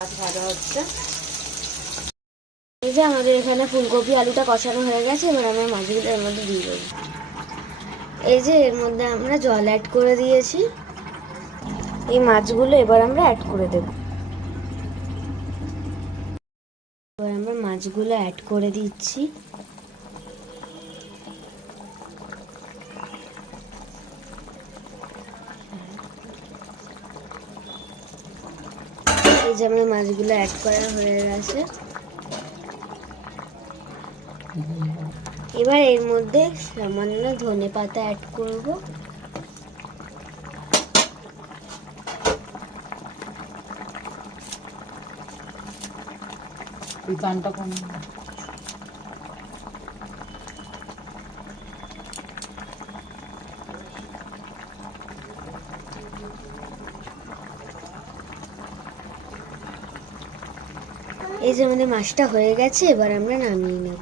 ভাজা হচ্ছে। এই যে আমাদের এখানে ফুলকপি আলুটা কষানো হয়ে গেছে, এবার আমরা মাছগুলো এর মধ্যে দিয়ে দেবো। এই যে এর মধ্যে আমরা জল অ্যাড করে দিয়েছি, এই মাছগুলো এবার আমরা অ্যাড করে দেব। এবার আমরা মাছগুলো অ্যাড করে দিচ্ছি। এই যে আমাদের মাছগুলো অ্যাড করা হয়ে গেছে, এবার এর মধ্যে সামান্য ধনেপাতা অ্যাড করব। এই যে আমাদের মাছটা হয়ে গেছে, এবার আমরা নামিয়ে নেব।